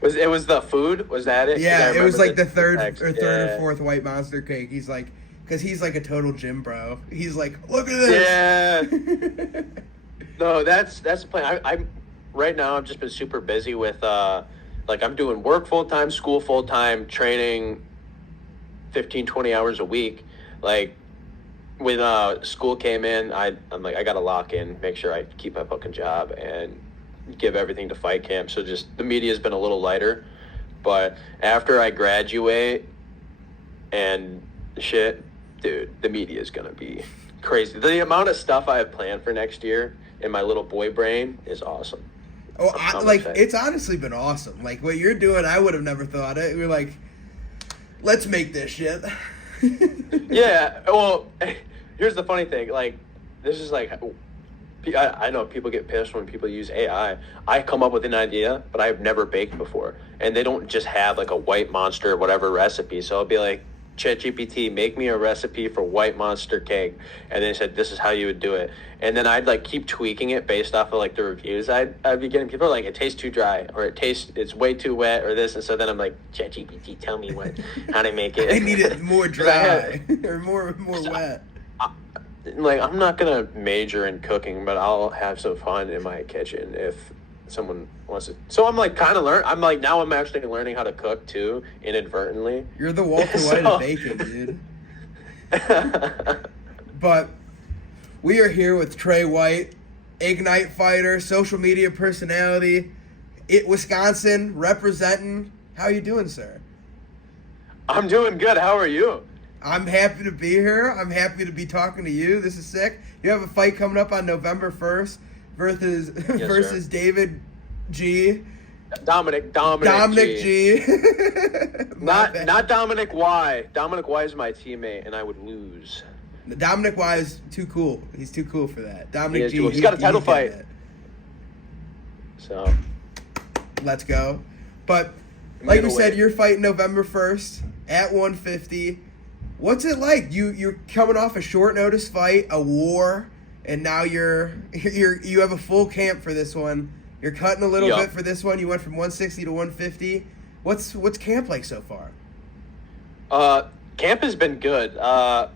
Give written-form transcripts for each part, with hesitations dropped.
Was the food? Was that it? 'Cause I Yeah, it was remember like the the text. third or Yeah. fourth white monster cake. He's like, because he's like a total gym bro. He's like, look at Yeah. this. No, that's the plan. I'm right now. I've just been super busy with like I'm doing work full time, school full time, training 15, 20 hours a week. Like when school came in, I'm like I gotta lock in, make sure I keep my fucking job and give everything to fight camp. So just the media's been a little lighter, but after I graduate and shit, dude, the media is gonna be crazy. The amount of stuff I have planned for next year in my little boy brain is awesome. Oh, I'm like excited. it's honestly been awesome. Like what you're doing, I would have never thought it. We're like, let's make this shit. Yeah, well, here's the funny thing. Like, this is like, I know people get pissed when people use AI. I come up with an idea, but I've never baked before. And they don't just have like a white monster, whatever recipe. So I'll be like, ChatGPT, make me a recipe for white monster cake. And they said, this is how you would do it. And then I'd like keep tweaking it based off of like the reviews I'd be getting. People are like, it tastes too dry, or it's way too wet, or this. And so then I'm like, ChatGPT, tell me how to make it. I need it more dry or more wet. Like, I'm not gonna major in cooking, but I'll have some fun in my kitchen if someone wants to. So I'm like kind of I'm like now I'm actually learning how to cook too, inadvertently. You're the Walter White of baking, dude. But we are here with Trey White, Ignite fighter, social media personality, Wisconsin representing. How you doing, sir? I'm doing good. How are you? I'm happy to be here. I'm happy to be talking to you. This is sick. You have a fight coming up on November 1st versus sir. David G. Dominic G. Not Dominic Y. Dominic Y is my teammate, and I would lose. Dominic Y is too cool. He's too cool for that. Dominic G. He's got a title fight. It. So let's go. But like you said, you're fighting November 1st at 150. What's it like? You're coming off a short notice fight, a war, and now you have a full camp for this one. You're cutting a little bit for this one. You went from 160 to 150. What's camp like so far? Camp has been good. I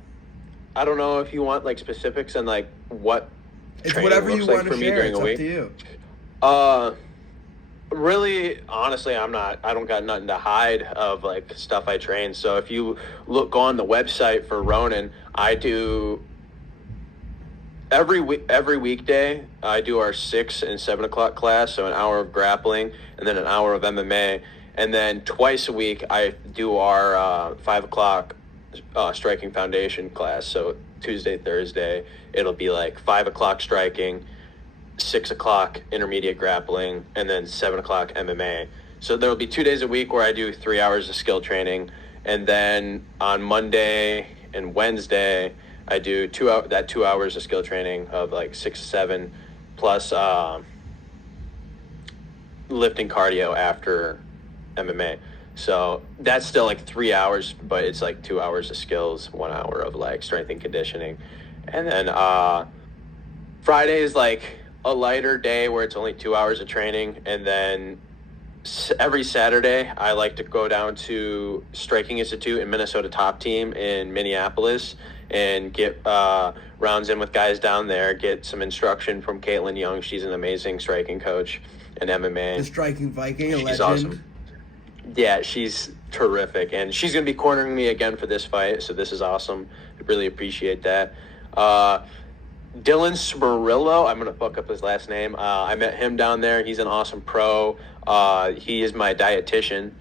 don't know if you want like specifics and like what it's training whatever looks you like want for to me share. during It's a up week. to you. Really, honestly, I don't got nothing to hide of like stuff I train. So if you go on the website for Ronin, I do every weekday. I do our 6 and 7 o'clock class, so an hour of grappling and then an hour of MMA, and then twice a week I do our 5 o'clock striking foundation class. So Tuesday, Thursday, it'll be like 5 o'clock striking, 6 o'clock intermediate grappling, and then 7 o'clock MMA. So there'll be 2 days a week where I do 3 hours of skill training, and then on Monday and Wednesday I do 2 hours of skill training of like 6 to 7 plus lifting cardio after MMA. So that's still like 3 hours, but it's like 2 hours of skills, 1 hour of like strength and conditioning, and then Friday is like a lighter day where it's only 2 hours of training, and then every Saturday I like to go down to Striking Institute and Minnesota Top Team in Minneapolis and get rounds in with guys down there, get some instruction from Caitlin Young. She's an amazing striking coach in MMA. The striking Viking, a She's legend. awesome. Yeah, she's terrific, and she's going to be cornering me again for this fight, so this is awesome. I really appreciate that. Dylan Smarillo, I'm going to fuck up his last name. I met him down there. He's an awesome pro. He is my dietitian,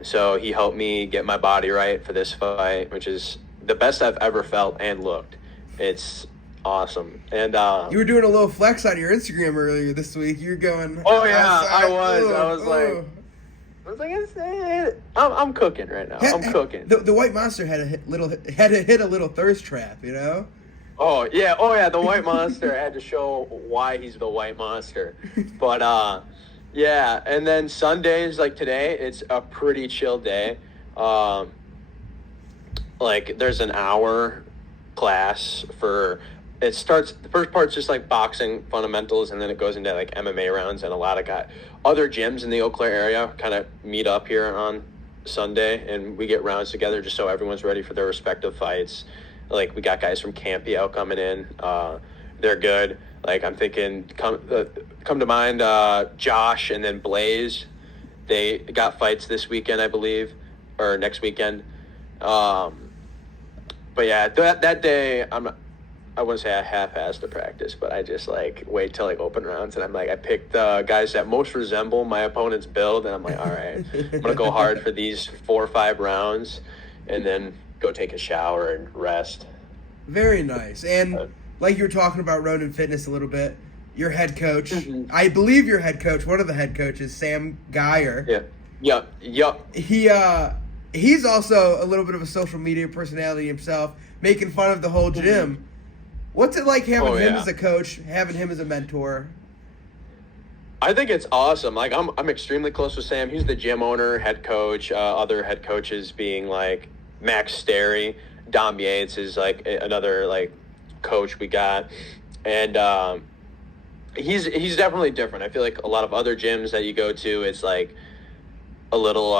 so he helped me get my body right for this fight, which is the best I've ever felt and looked. It's awesome. And you were doing a little flex on your Instagram earlier this week. You were going. Oh yeah, I was like, I'm cooking right now. I'm cooking. The White Monster had to hit a little thirst trap, you know. Oh yeah, the White Monster had to show why he's the White Monster. But yeah, and then Sundays like today, it's a pretty chill day. Like there's an hour class for it starts, the first part's just like boxing fundamentals, and then it goes into like MMA rounds, and a lot of other gyms in the Eau Claire area kind of meet up here on Sunday, and we get rounds together just so everyone's ready for their respective fights. Like, we got guys from Campio coming in. They're good. Like, I'm thinking, come to mind, Josh and then Blaze. They got fights this weekend, I believe, or next weekend. But yeah, that day, I wouldn't say I half-assed the practice, but I just like wait till like open rounds, and I'm like, I picked the guys that most resemble my opponent's build, and I'm like, all right, I'm gonna go hard for these 4 or 5 rounds, and then go take a shower and rest. Very nice. And like you were talking about Ronin Fitness a little bit, your head coach, I believe your head coach, one of the head coaches, Sam Geyer. Yeah. Yup. He's also a little bit of a social media personality himself, making fun of the whole gym. What's it like having him as a coach, having him as a mentor? I think it's awesome. Like, I'm extremely close with Sam. He's the gym owner, head coach. Other head coaches being like Max Sterry, Dom Yates is like another like coach we got, and he's definitely different. I feel like a lot of other gyms that you go to, it's like a little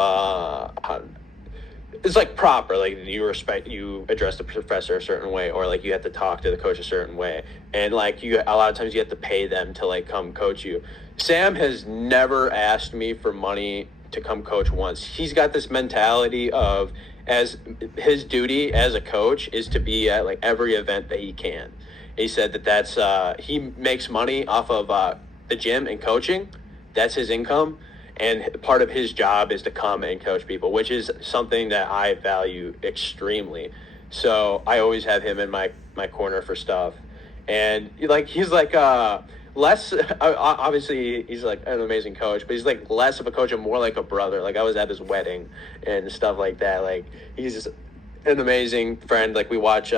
it's like proper, like you address the professor a certain way, or like you have to talk to the coach a certain way, and like a lot of times you have to pay them to like come coach you. Sam has never asked me for money to come coach once. He's got this mentality of, as his duty as a coach is to be at like every event that he can. He said that's he makes money off of the gym and coaching. That's his income. And part of his job is to come and coach people, which is something that I value extremely. So I always have him in my corner for stuff. And like he's like less, obviously he's like an amazing coach, but he's like less of a coach and more like a brother. Like, I was at his wedding and stuff like that. Like, he's just an amazing friend. Like, we watch,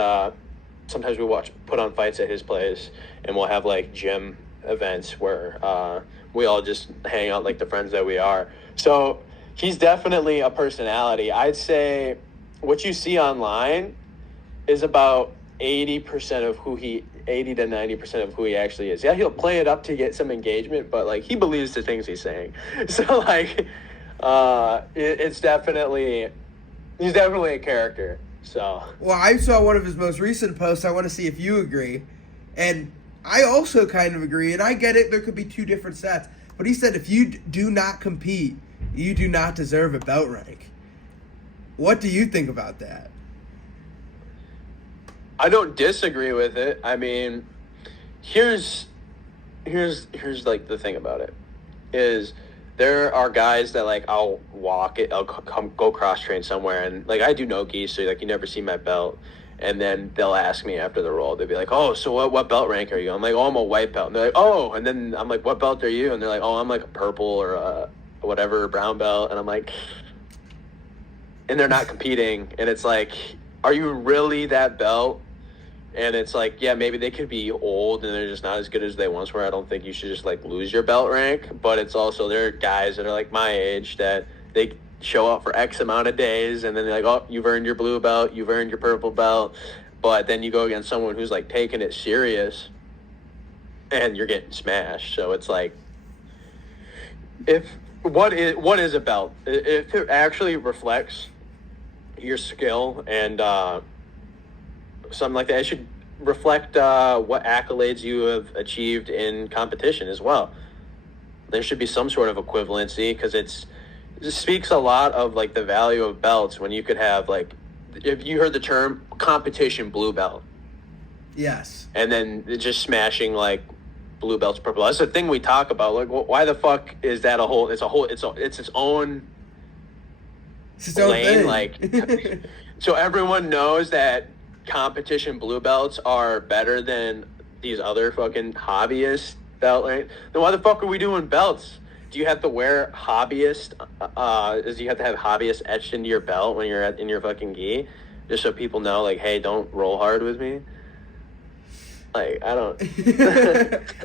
sometimes we put on fights at his place, and we'll have like gym events where we all just hang out like the friends that we are. So he's definitely a personality. I'd say what you see online is about 80% to 90% of who he actually is. Yeah, he'll play it up to get some engagement, but like, he believes the things he's saying. So like, he's definitely a character. So, well, I saw one of his most recent posts. I want to see if you agree. And I also kind of agree, and I get it. There could be 2 different sets. But he said if you do not compete, you do not deserve a belt rank. What do you think about that? I don't disagree with it. I mean, here's like the thing about it is there are guys that like I'll go cross train somewhere, and like I do no gi, so like you never see my belt. And then they'll ask me after the roll. They'll be like, "Oh, so what belt rank are you?" I'm like, "Oh, I'm a white belt." And they're like, "Oh," and then I'm like, "What belt are you?" And they're like, "Oh, I'm like a purple or a whatever brown belt." And I'm like, and they're not competing, and it's like, are you really that belt? And it's like, yeah, maybe they could be old and they're just not as good as they once were. I don't think you should just like lose your belt rank. But it's also, there are guys that are like my age that they show up for X amount of days, and then they're like, oh, you've earned your blue belt, you've earned your purple belt. But then you go against someone who's like taking it serious, and you're getting smashed. So it's like, what is a belt? If it actually reflects your skill and something like that, it should reflect what accolades you have achieved in competition as well. There should be some sort of equivalency, because it speaks a lot of like the value of belts when you could have like, if you heard the term competition blue belt. Yes. And then just smashing like blue belts, purple belts. That's the thing we talk about. Like, why the fuck is that it's its own lane? Thing. Like, so everyone knows that competition blue belts are better than these other fucking hobbyist belt rank. Then why the fuck are we doing belts? Do you have to wear hobbyist? Do you have to have hobbyist etched into your belt when you're in your fucking gi, just so people know, like, hey, don't roll hard with me? Like, I don't.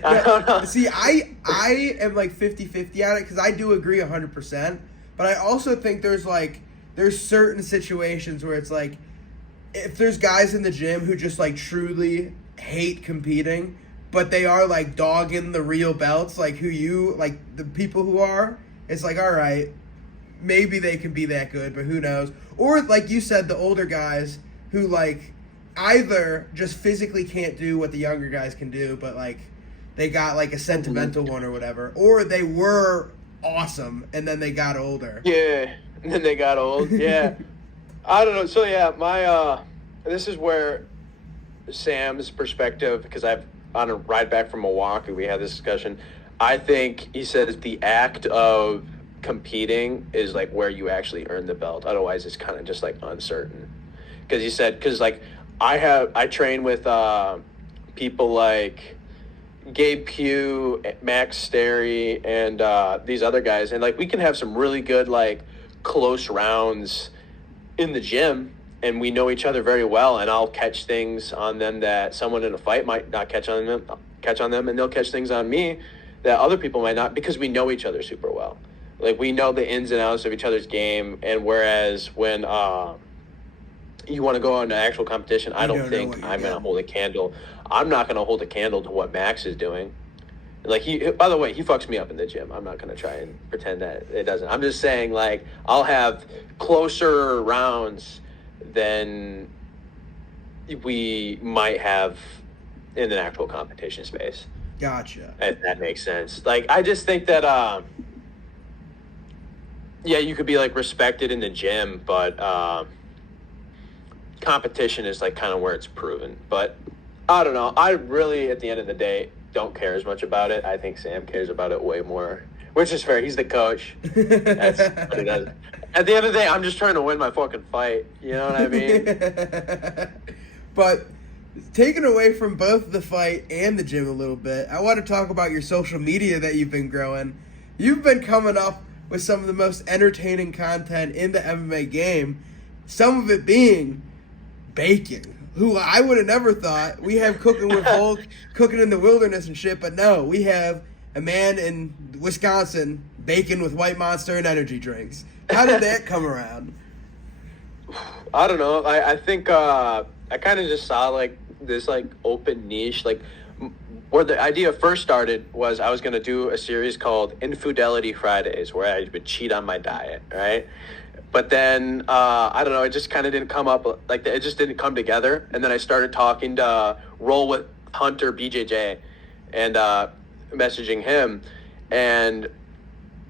I don't know. See, I am like 50-50 on it, because I do agree 100%. But I also think there's certain situations where it's like, if there's guys in the gym who just like truly hate competing, but they are like dogging the real belts, like the people who are. It's like, all right, maybe they can be that good, but who knows? Or like you said, the older guys who like either just physically can't do what the younger guys can do, but like they got like a sentimental one or whatever, or they were awesome and then they got older. Yeah, and then they got old. Yeah, I don't know. So yeah, this is where Sam's perspective, because on a ride back from Milwaukee, we had this discussion. I think he said the act of competing is like where you actually earn the belt. Otherwise, it's kind of just like uncertain. Because he said, like I train with people like Gabe Pugh, Max Sterry, and these other guys, and like we can have some really good like close rounds in the gym, and we know each other very well, and I'll catch things on them that someone in a fight might not catch on them, and they'll catch things on me that other people might not, because we know each other super well. Like, we know the ins and outs of each other's game, and whereas when you want to go on an actual competition, I don't think I'm going to hold a candle. I'm not going to hold a candle to what Max is doing. Like, by the way, he fucks me up in the gym. I'm not going to try and pretend that it doesn't. I'm just saying, like, I'll have closer rounds than we might have in an actual competition space. Gotcha. If that makes sense. Like, I just think that, yeah, you could be, like, respected in the gym, but competition is, like, kind of where it's proven. But I don't know. I really, at the end of the day, don't care as much about it. I think Sam cares about it way more, which is fair. He's the coach. That's what he does. At the end of the day, I'm just trying to win my fucking fight. You know what I mean? But taken away from both the fight and the gym a little bit, I want to talk about your social media that you've been growing. You've been coming up with some of the most entertaining content in the MMA game, some of it being baking, who I would have never thought. We have Cooking with Hulk, Cooking in the Wilderness and shit, but no, we have a man in Wisconsin baking with White Monster and energy drinks. How did that come around? I don't know. I think I kind of just saw like this like open niche, like where the idea first started was I was going to do a series called Infidelity Fridays, where I would cheat on my diet, right? But then, I don't know, it just kind of didn't come up, like, it just didn't come together. And then I started talking to Roll with Hunter BJJ and messaging him. And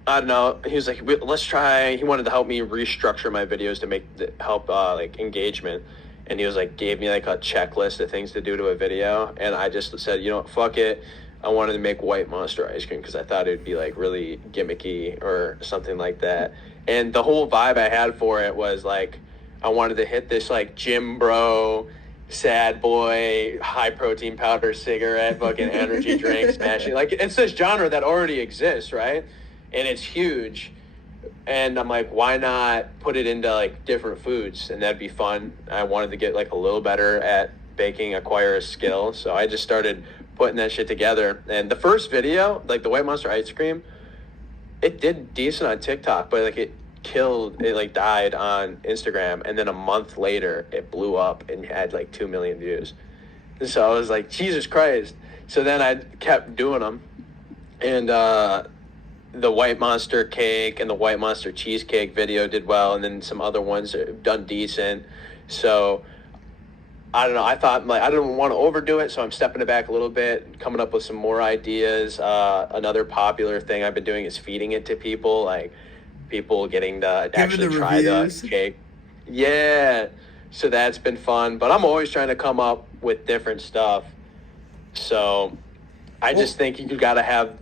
I don't know, he was like, let's try, he wanted to help me restructure my videos to help like, engagement. And he was like, gave me like a checklist of things to do to a video. And I just said, you know what, fuck it. I wanted to make White Monster ice cream because I thought it would be like really gimmicky or something like that. And the whole vibe I had for it was like, I wanted to hit this like gym bro, sad boy, high protein powder cigarette, fucking energy drink smashing. Like, it's this genre that already exists, right? And it's huge. And I'm like, why not put it into like different foods? And that'd be fun. I wanted to get like a little better at baking, acquire a skill. So I just started putting that shit together. And the first video, like the White Monster ice cream, it did decent on TikTok, but like it like died on Instagram. And then a month later, it blew up and had like 2 million views. And so I was like, Jesus Christ. So then I kept doing them. And the White Monster cake and the White Monster cheesecake video did well. And then some other ones have done decent. So I don't know. I thought, like, I didn't want to overdo it, so I'm stepping it back a little bit, coming up with some more ideas. Another popular thing I've been doing is feeding it to people, like people getting to actually try the cake. Yeah. So that's been fun. But I'm always trying to come up with different stuff. So I just think you got to have...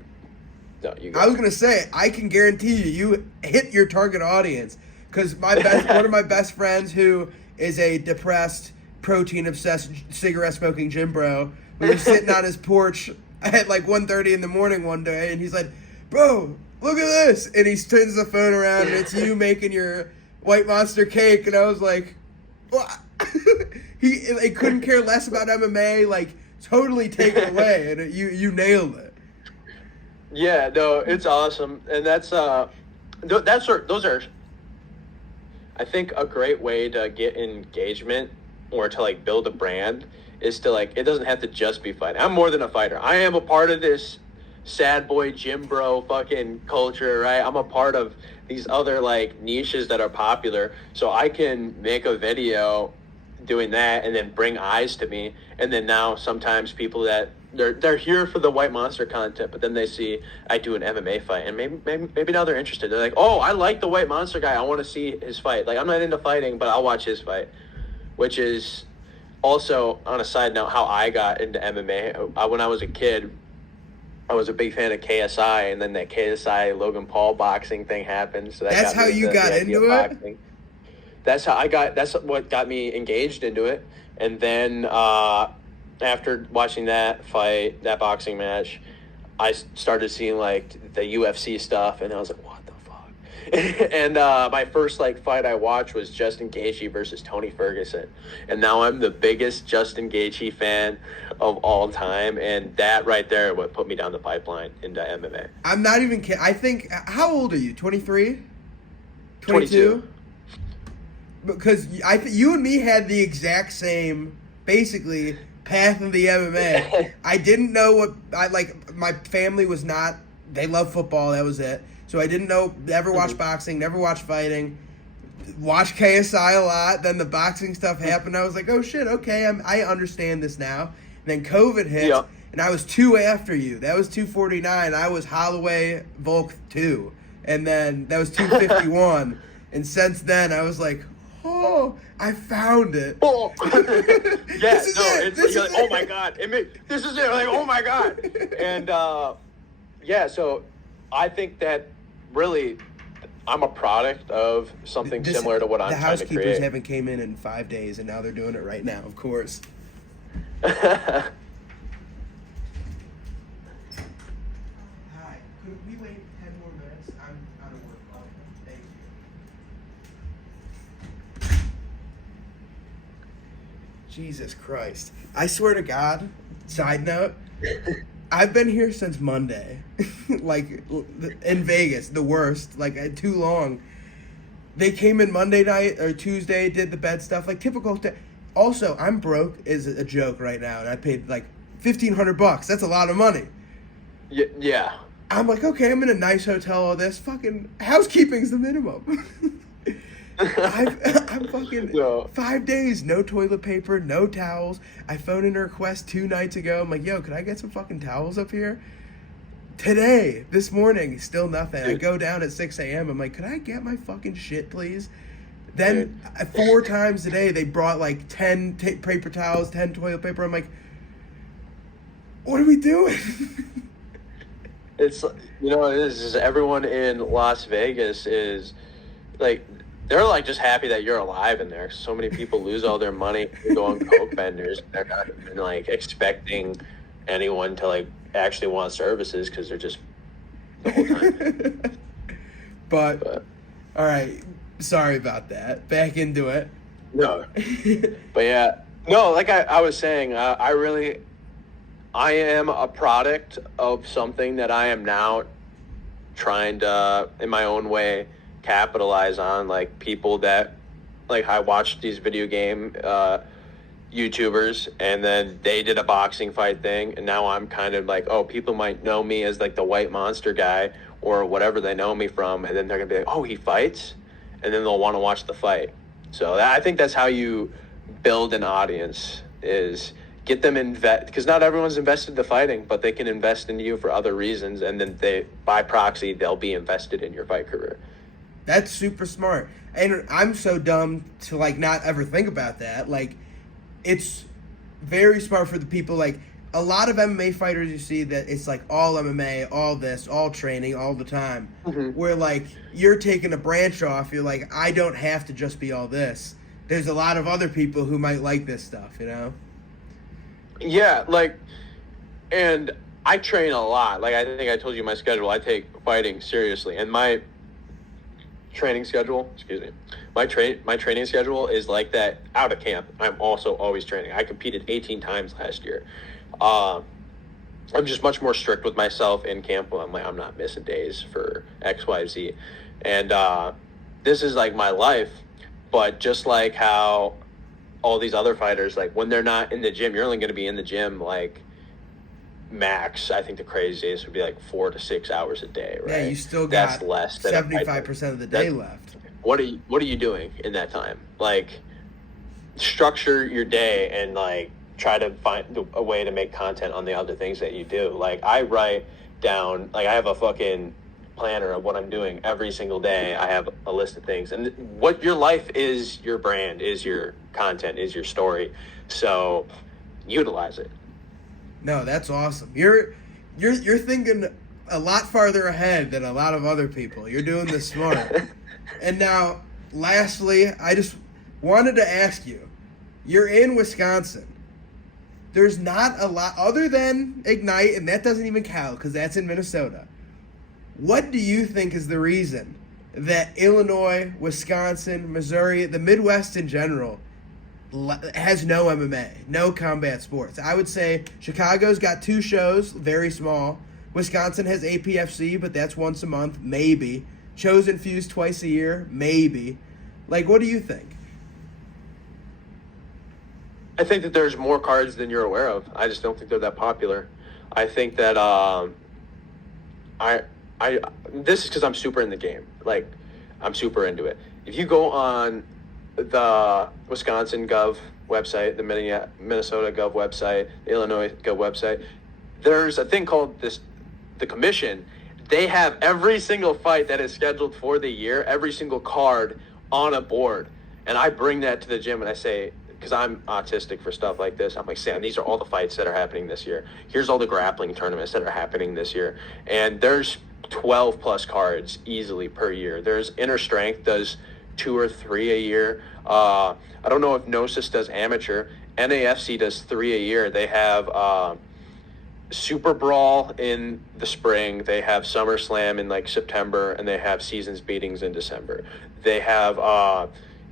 No, I was going to say, I can guarantee you hit your target audience. Because one of my best friends who is a depressed... protein-obsessed, cigarette-smoking gym bro. We were sitting on his porch at like 1:30 in the morning one day, and he's like, bro, look at this. And he turns the phone around, and it's you making your White Monster cake. And I was like, what? He couldn't care less about MMA, like, totally taken away. And you nailed it. Yeah, no, it's awesome. And those are, I think, a great way to get engagement or to like build a brand is to like, it doesn't have to just be fighting. I'm more than a fighter. I am a part of this sad boy gym bro fucking culture, right? I'm a part of these other like niches that are popular, so I can make a video doing that and then bring eyes to me. And then now sometimes people that they're here for the White Monster content, but then they see I do an MMA fight, and maybe now they're interested. They're like, oh, I like the White Monster guy, I want to see his fight. Like, I'm not into fighting, but I'll watch his fight. Which is also, on a side note, how I got into MMA. When I was a kid, I was a big fan of KSI, and then that KSI Logan Paul boxing thing happened. So that's how you got into it? Boxing. That's what got me engaged into it. And then after watching that fight, that boxing match, I started seeing like the UFC stuff, and I was like, what the fuck? And my first like fight I watched was Justin Gaethje versus Tony Ferguson, and now I'm the biggest Justin Gaethje fan of all time, and that right there what put me down the pipeline into MMA. I'm not even kidding. I think, how old are you? 23? 22? Because you and me had the exact same, basically, path in the MMA. I didn't know what my family was not. They love football. That was it. So I didn't know. Never watched boxing. Never watched fighting. Watched KSI a lot. Then the boxing stuff happened. I was like, oh shit. Okay, I understand this now. And then COVID hit, and I was 2 after you. That was 249. I was Holloway Volk 2, and then that was 251. And since then, I was like, oh, I found it. Oh. Yeah, it's like, oh my God. This is it. Like, oh my God. And yeah, so I think that really I'm a product of something similar to what I'm trying to create. The housekeepers haven't came in 5 days, and now they're doing it right now, of course. Hi, could we wait 10 more minutes? I'm out of work. Oh, thank you. Jesus Christ. I swear to God, side note, I've been here since Monday. Like, in Vegas, the worst. Like, too long. They came in Monday night or Tuesday, did the bed stuff, like typical. Also, I'm broke is a joke right now, and I paid like $1,500. That's a lot of money. Yeah. I'm like, okay, I'm in a nice hotel, all this. Fucking housekeeping's the minimum. I'm fucking 5 days, no toilet paper, no towels. I phoned in a request 2 nights ago. I'm like, yo, could I get some fucking towels up here? Today, this morning, still nothing. Dude. I go down at 6 a.m. I'm like, could I get my fucking shit, please? Then 4 times a day, they brought like 10 paper towels, 10 toilet paper. I'm like, what are we doing? It's, you know, it is everyone in Las Vegas is like, they're like just happy that you're alive in there. So many people lose all their money to go on coke benders. They're not even like expecting anyone to like actually want services because they're just the whole time. But all right, sorry about that. Back into it. No, but yeah, no. Like I was saying, I am a product of something that I am now trying to, in my own way, capitalize on. Like people that, like I watched these video game YouTubers, and then they did a boxing fight thing, and now I'm kind of like, oh, people might know me as like the White Monster guy or whatever they know me from, and then they're gonna be like, oh, he fights, and then they'll want to watch the fight. So I think that's how you build an audience, is get them because not everyone's invested in fighting, but they can invest in you for other reasons, and then by proxy they'll be invested in your fight career. That's super smart. And I'm so dumb to like not ever think about that. Like, it's very smart for the people, like a lot of MMA fighters you see that it's like all MMA, all this, all training, all the time. Mm-hmm. Where like you're taking a branch off, you're like, I don't have to just be all this. There's a lot of other people who might like this stuff, you know? Yeah, like, and I train a lot. Like, I think I told you my schedule. I take fighting seriously, and my training schedule, my training schedule is like that out of camp. I'm also always training. I competed 18 times last year. I'm just much more strict with myself in camp. I'm like, I'm not missing days for X, Y, Z. And this is like my life. But just like how all these other fighters, like when they're not in the gym, you're only going to be in the gym like max. I think the craziest would be like 4 to 6 hours a day, right? Yeah, you still That's got less than 75% of the day left. What are you doing in that time? Like, structure your day and like try to find a way to make content on the other things that you do. Like, I write down, like, I have a fucking planner of what I'm doing every single day. I have a list of things, and what your life is, your brand is, your content is your story. So utilize it. No, that's awesome. You're thinking a lot farther ahead than a lot of other people. You're doing this smart. And now, lastly, I just wanted to ask you, you're in Wisconsin. There's not a lot other than Ignite, and that doesn't even count because that's in Minnesota. What do you think is the reason that Illinois, Wisconsin, Missouri, the Midwest in general, has no MMA, no combat sports? I would say Chicago's got 2 shows, very small. Wisconsin has APFC, but that's once a month, maybe. Chosen Fuse twice a year, maybe. Like, what do you think? I think that there's more cards than you're aware of. I just don't think they're that popular. I think that this is because I'm super in the game. Like, I'm super into it. If you go on the Wisconsin Gov website, the Minnesota Gov website, the Illinois Gov website, there's a thing called the commission. They have every single fight that is scheduled for the year, every single card on a board. And I bring that to the gym and I say, because I'm autistic for stuff like this, I'm like, Sam, these are all the fights that are happening this year. Here's all the grappling tournaments that are happening this year. And there's 12 plus cards easily per year. There's Inner Strength does 2 or 3 a year. I don't know if Gnosis does amateur. NAFC does 3 a year. They have Super Brawl in the spring. They have SummerSlam in like September, and they have Seasons Beatings in December. They have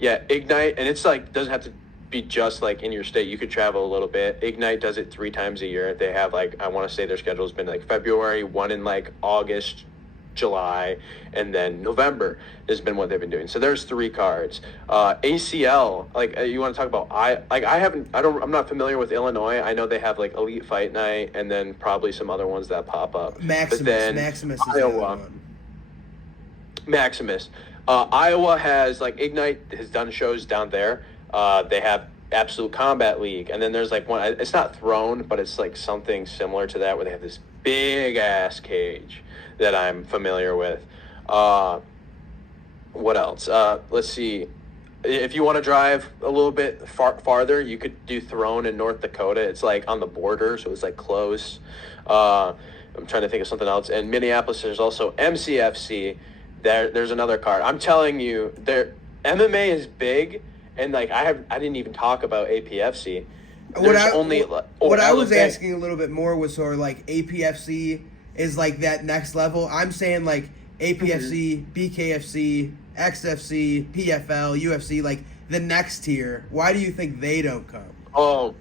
Ignite, and it's like doesn't have to be just like in your state. You could travel a little bit. Ignite does it 3 times a year. They have like, I want to say their schedule has been like February, one in like August, July, and then November has been what they've been doing. So there's 3 cards. ACL, like you want to talk about, I'm not familiar with Illinois. I know they have like Elite Fight Night and then probably some other ones that pop up. Maximus is Iowa, the other one. Maximus. Iowa has like Ignite has done shows down there. They have Absolute Combat League, and then there's like one, it's not Throne, but it's like something similar to that where they have this big ass cage that I'm familiar with. What else? Let's see. If you want to drive a little bit farther, you could do Throne in North Dakota. It's like on the border, so it's like close. I'm trying to think of something else. And Minneapolis, there's also MCFC. There's another card. I'm telling you, MMA is big, and like I didn't even talk about APFC. What I was asking a little bit more was sort of like APFC is like that next level. I'm saying like APFC, BKFC, XFC, PFL, UFC, like the next tier. Why do you think they don't come? Oh,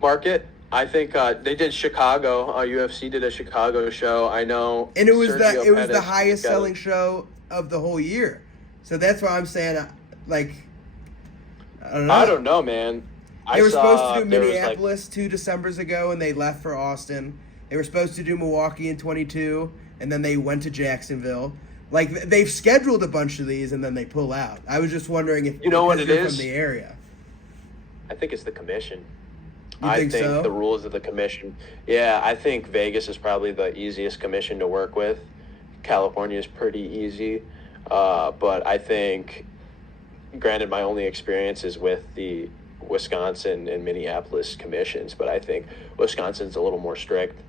market. I think they did Chicago. UFC did a Chicago show. I know, and it was the highest selling show of the whole year. So that's why I'm saying, like, I don't know. I don't know, man. They were supposed to do Minneapolis 2 Decembers ago, and they left for Austin. They were supposed to do Milwaukee in 22, and then they went to Jacksonville. Like, they've scheduled a bunch of these, and then they pull out. I was just wondering if you know what it you're is from the area. I think it's the commission. I think so? The rules of the commission. Yeah, I think Vegas is probably the easiest commission to work with. California is pretty easy. But I think, granted, my only experience is with the Wisconsin and Minneapolis commissions, but I think Wisconsin's a little more strict.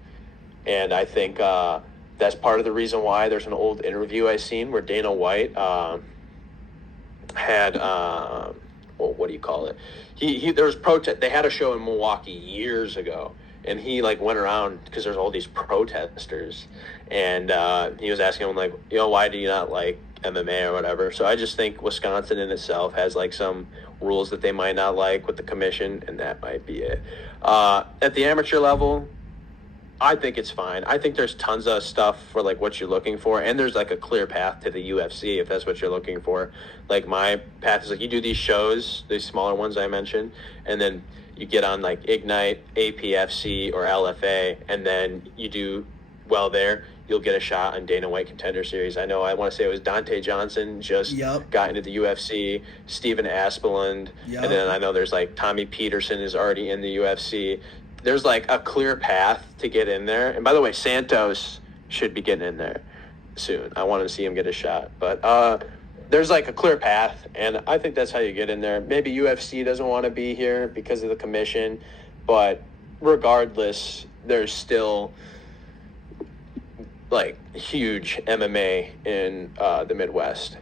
And I think that's part of the reason why there's an old interview I seen where Dana White had, what do you call it? There was protest. They had a show in Milwaukee years ago, and he like went around because there's all these protesters, and he was asking them like, why do you not like MMA or whatever? So I just think Wisconsin in itself has like some rules that they might not like with the commission, and that might be it. At the amateur level, I think it's fine. I think there's tons of stuff for like what you're looking for, and there's like a clear path to the UFC if that's what you're looking for. Like my path is like you do these shows, these smaller ones I mentioned, and then you get on like Ignite, APFC, or LFA, and then you do well there. You'll get a shot on Dana White Contender Series. I know I want to say it was Dante Johnson just got into the UFC, Steven Aspelund, and then I know there's like Tommy Peterson is already in the UFC. There's like a clear path to get in there. And by the way, Santos should be getting in there soon. I want to see him get a shot. But there's like a clear path, and I think that's how you get in there. Maybe UFC doesn't want to be here because of the commission, but regardless, there's still like huge MMA in the Midwest.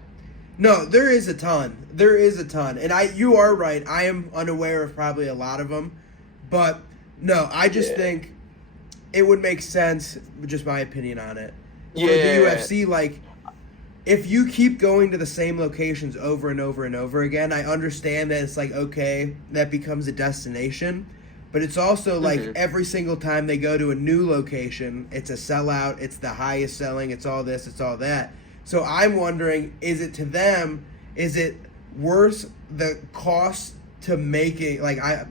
No, there is a ton. There is a ton. And you are right. I am unaware of probably a lot of them. But no, I just think it would make sense, just my opinion on it. For the UFC, like, if you keep going to the same locations over and over and over again, I understand that it's like, okay, that becomes a destination. But it's also like every single time they go to a new location, it's a sellout, it's the highest selling, it's all this, it's all that. So I'm wondering, is it to them, is it worth the cost to make it, like, I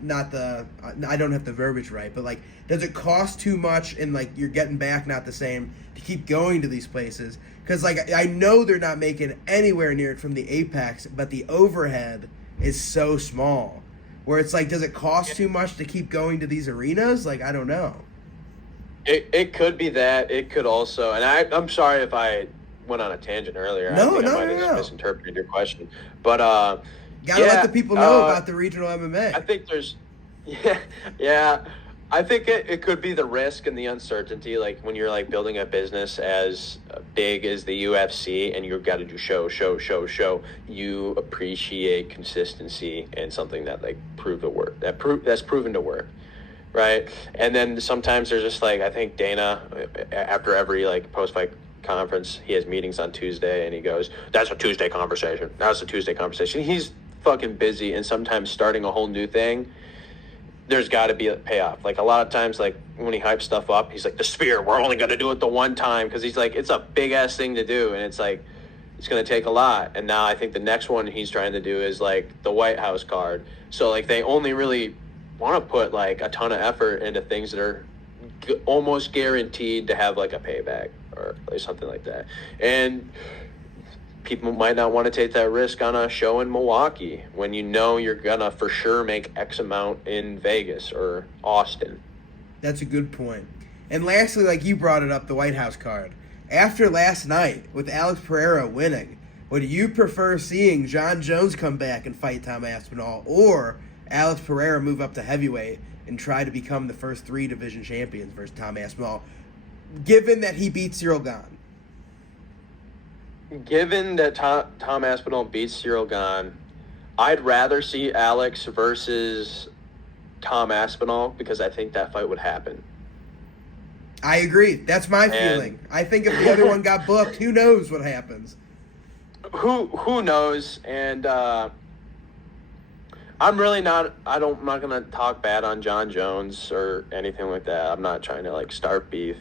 don't have the verbiage right, but like, does it cost too much and like you're getting back not the same to keep going to these places? Because like, I know they're not making anywhere near it from the Apex, but the overhead is so small. Where it's like, does it cost too much to keep going to these arenas? Like, I don't know. It could be that. It could also, and I'm sorry if I went on a tangent earlier. I might have misinterpreted your question. But gotta let the people know about the regional MMA. I think there's, I think it could be the risk and the uncertainty. Like when you're like building a business as big as the UFC and you've got to do show, you appreciate consistency and something that like that's proven to work, right? And then sometimes there's just like, I think Dana, after every like post-fight conference, he has meetings on Tuesday and he goes, that's a Tuesday conversation. That's a Tuesday conversation. He's fucking busy, and sometimes starting a whole new thing, there's got to be a payoff. Like a lot of times, like when he hypes stuff up, he's like, the Sphere, we're only going to do it the one time, because he's like, it's a big ass thing to do, and it's like, it's going to take a lot. And now I think the next one he's trying to do is like the White House card. So like they only really want to put like a ton of effort into things that are almost guaranteed to have like a payback or like something like that. And people might not want to take that risk on a show in Milwaukee when you know you're gonna for sure make X amount in Vegas or Austin. That's a good point. And lastly, like you brought it up, the White House card. After last night, with Alex Pereira winning, would you prefer seeing John Jones come back and fight Tom Aspinall, or Alex Pereira move up to heavyweight and try to become the first 3 division champions versus Tom Aspinall, given that he beat Cyril Gane? Given that Tom Aspinall beats Cyril Gane, I'd rather see Alex versus Tom Aspinall because I think that fight would happen. I agree. That's my feeling. I think if the other one got booked, who knows what happens? Who knows? And I'm really not. I'm not gonna talk bad on John Jones or anything like that. I'm not trying to like start beef.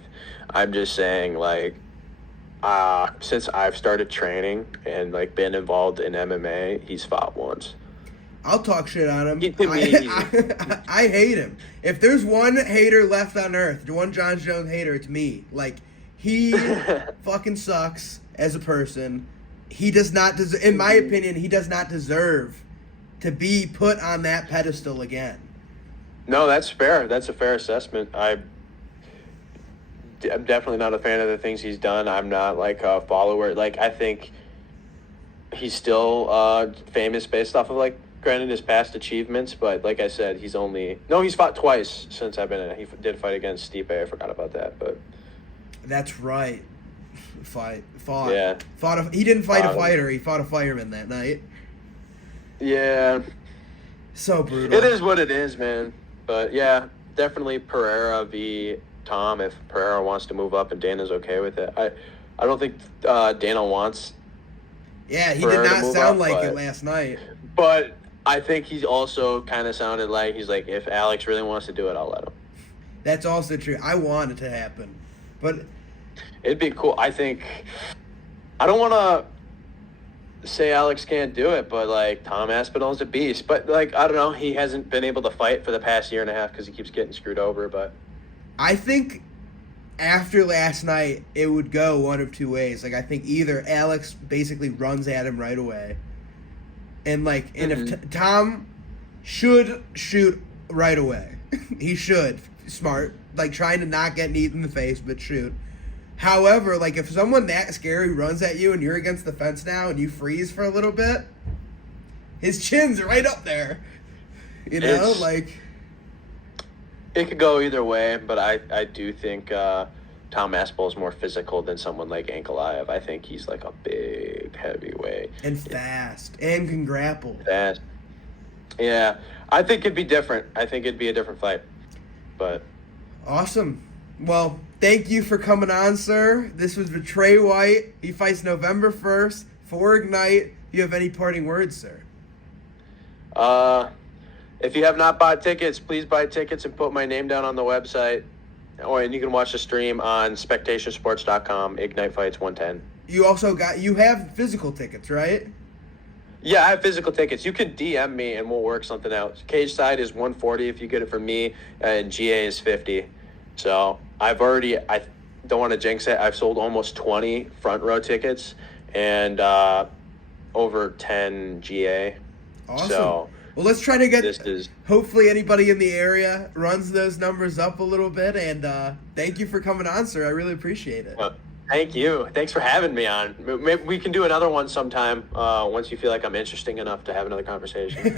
I'm just saying like. Since I've started training and like been involved in MMA, he's fought once. I'll talk shit on him. I hate him. If there's one hater left on earth, one John Jones hater, it's me. Like, he fucking sucks as a person. He does not in my opinion, he does not deserve to be put on that pedestal again. No, that's fair. That's a fair assessment. I'm definitely not a fan of the things he's done. I'm not like a follower. Like, I think he's still famous based off of like, granted, his past achievements, but like I said, he's fought twice since I've been in it. He did fight against Stipe. I forgot about that, but that's right. Fought. Yeah. He didn't fight a fighter. He fought a fireman that night. Yeah. So brutal. It is what it is, man. But yeah, definitely Pereira v. Tom if Pereira wants to move up and Dana's okay with it. I don't think Dana wants. Yeah, he did not sound like it last night. But I think he's also kind of sounded like he's like, if Alex really wants to do it, I'll let him. That's also true. I want it to happen, but It'd be cool. I think I don't want to say Alex can't do it, but like Tom Aspinall's a beast. But like I don't know, he hasn't been able to fight for the past year and a half because he keeps getting screwed over. But I think after last night, it would go one of two ways. Like I think either Alex basically runs at him right away, and if Tom should shoot right away, he should smart, like trying to not get knee in the face, but shoot. However, like if someone that scary runs at you and you're against the fence now and you freeze for a little bit, his chin's right up there. You know, it could go either way, but I do think Tom Aspinall is more physical than someone like Ankalaev. I think he's like a big heavyweight. And fast. And can grapple. Fast. Yeah. I think it'd be different. I think it'd be a different fight. But awesome. Well, thank you for coming on, sir. This was with Trey White. He fights November 1st for Ignite. Do you have any parting words, sir? If you have not bought tickets, please buy tickets and put my name down on the website. And you can watch the stream on spectationsports.com, Ignite Fights 110. You have physical tickets, right? Yeah, I have physical tickets. You can DM me and we'll work something out. Cage side is 140 if you get it from me, and GA is 50. So I don't want to jinx it. I've sold almost 20 front row tickets and over 10 GA. Awesome. So well, let's try to get hopefully anybody in the area runs those numbers up a little bit. And thank you for coming on, sir. I really appreciate it. Thank you. Thanks for having me on. Maybe we can do another one sometime once you feel like I'm interesting enough to have another conversation.